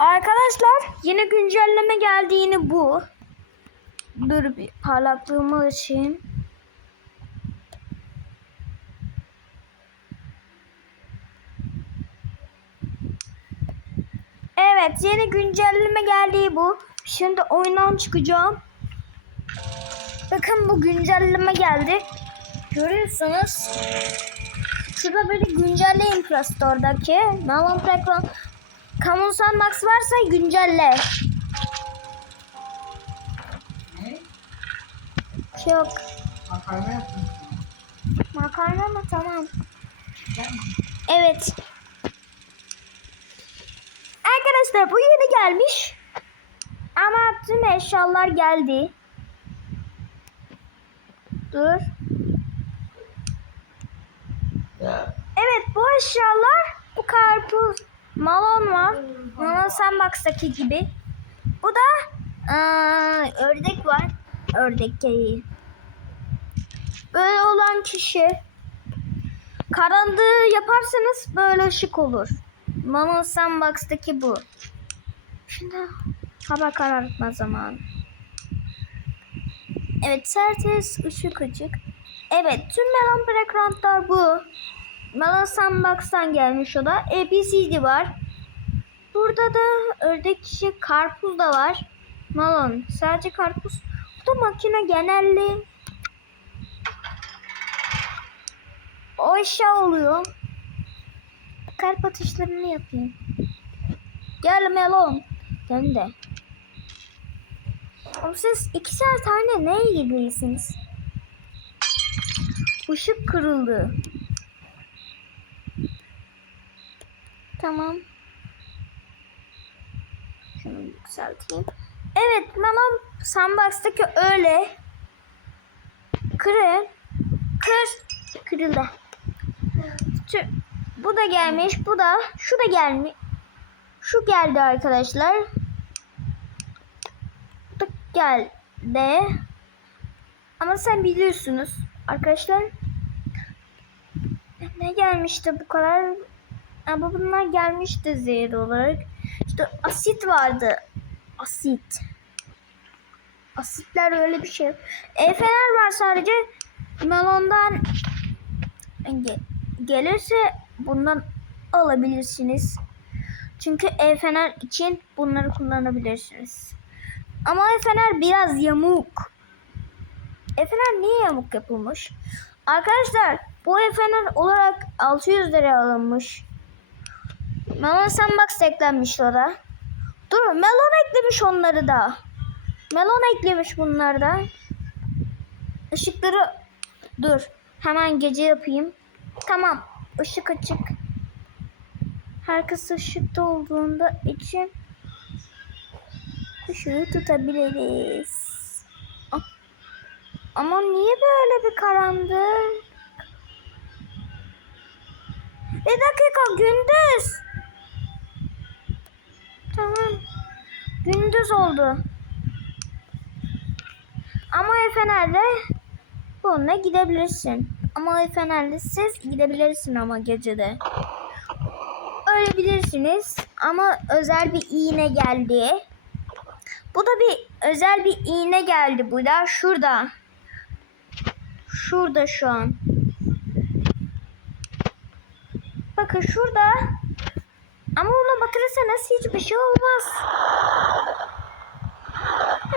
Arkadaşlar yeni güncelleme geldiğini bu. Dur bir parlaklığımı açayım. Evet yeni güncelleme geldiği bu. Şimdi oyundan çıkacağım. Bakın bu güncelleme geldi. Görüyorsunuz. Şurada böyle güncelleyin Play Store'daki. Malon Playground. Common Sandbox varsa güncelle. Yok. Makarna yaptın. Makarna mı? Tamam. Evet. Arkadaşlar bu yeni gelmiş. Ama tüm eşyalar geldi. Dur. Evet bu eşyalar bu karpuz malon var. Malon sandbox'taki gibi. Bu da aa, ördek var. Ördek değil. Böyle olan kişi karanlığı yaparsanız böyle ışık olur. Malon sandbox'taki bu. Şimdi hava karartma zamanı. Evet sertes ışık açık. Evet tüm melon backgroundlar bu. Melon Sandbox'tan gelmiş o da. ABCD var. Burada da ördek kişi karpuz da var. Melon sadece karpuz. Bu da makine genelli. O eşya oluyor. Kalp atışlarını yapayım. Gel melon. Sen de. Ama siz ikişer tane ne ilgilisiniz? Işık kırıldı. Tamam. Şunu yükselteyim. Evet Melon Sandbox'taki öyle. Kırın. Kır. Kırıldı. Bu da gelmiş. Bu da. Şu da gelmiş. Şu geldi arkadaşlar. Bu da geldi. Ama sen biliyorsunuz arkadaşlar. Ne gelmişti bu kadar? Ama bunlar gelmişti zehir olarak. İşte asit vardı. Asit. Asitler öyle bir şey. E, fener var sadece. Melondan ge- gelirse bundan alabilirsiniz. Çünkü e fener için bunları kullanabilirsiniz. Ama e fener biraz yamuk. E fener niye yamuk yapılmış? Arkadaşlar bu e fener olarak 600 liraya alınmış. Melon Sandbox eklenmiş o da. Dur Melon eklemiş onları da. Melon eklemiş bunları da. Işıkları dur. Hemen gece yapayım. Tamam. Işık açık. Herkes ışıkta olduğunda için ışığı tutabiliriz. Ama niye böyle bir karanlık? Bir dakika gündüz. Tamam. Gündüz oldu. Ama Fener'le bununla gidebilirsin. Ama Fener'le siz gidebilirsin ama gecede. Ölebilirsiniz ama özel bir iğne geldi. Bu da bir özel bir iğne geldi bu da şurada. Şurada şu an. Bakın şurada. Ama ona bakırsanız hiçbir şey olmaz.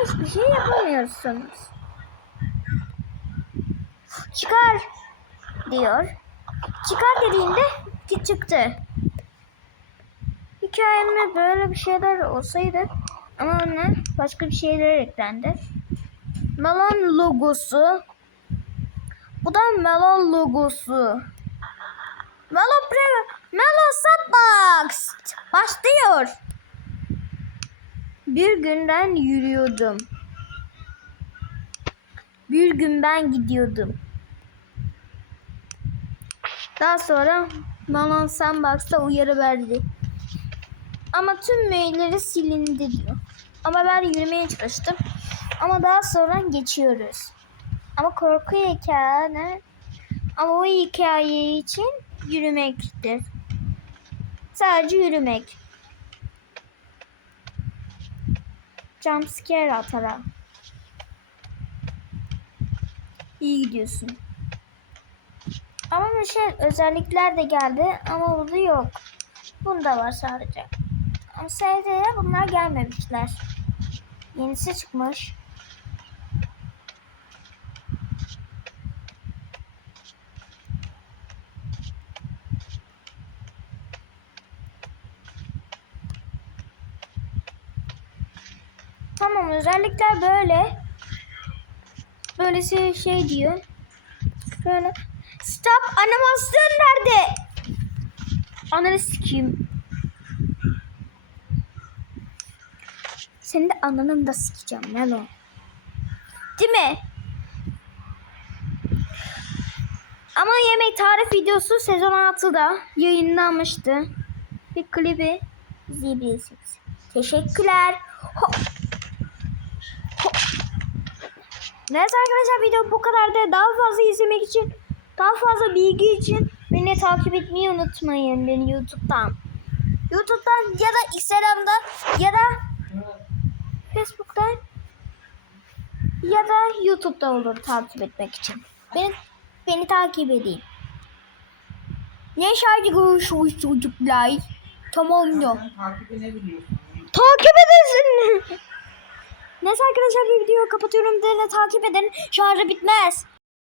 Hiçbir şey yapamıyorsunuz. Çıkar diyor. Çıkar dediğinde ki çıktı. Hikayemde böyle bir şeyler olsaydı ama ne başka bir şeyler eklendi. Melon logosu. Bu da Melon logosu. Melon Pre Melon Sandbox başlıyor. Bir günden yürüyordum. Bir gün ben gidiyordum. Daha sonra Melon Sandbox'ta uyarı verdi. Ama tüm mailleri silindi diyor. Ama ben yürümeye çalıştım. Ama daha sonra geçiyoruz. Ama korku hikaye ama o hikaye için yürümektir. Sadece yürümek. Jumpscare atarak. İyi gidiyorsun. Ama bir şey özellikler de geldi ama burada yok. Bunda var sadece. Ama SD'ye bunlar gelmemişler. Yenisi çıkmış. Tamam özellikler böyle. Böylesi şey diyor. Şöyle. Stop animasyon nerede? Ananı sikeyim. Senin de ananı da sikeceğim Melo. Değil mi? Ama yemek tarif videosu sezon 6'da yayınlanmıştı. Bir klibi izleyebilirsiniz. Teşekkürler. Ho- Neyse arkadaşlar video bu kadar da daha fazla izlemek için daha fazla bilgi için beni takip etmeyi unutmayın beni YouTube'dan. YouTube'dan ya da Instagram'dan ya da Facebook'tan ya da YouTube'da olur takip etmek için. Beni, beni takip edin. Ne şarkı görüşürüz çocuklar. Tamam da. Sen takibi ne biliyorsun? Takip edesin. Neyse arkadaşlar bir videoyu kapatıyorum. Beni takip edin. Şarjı bitmez.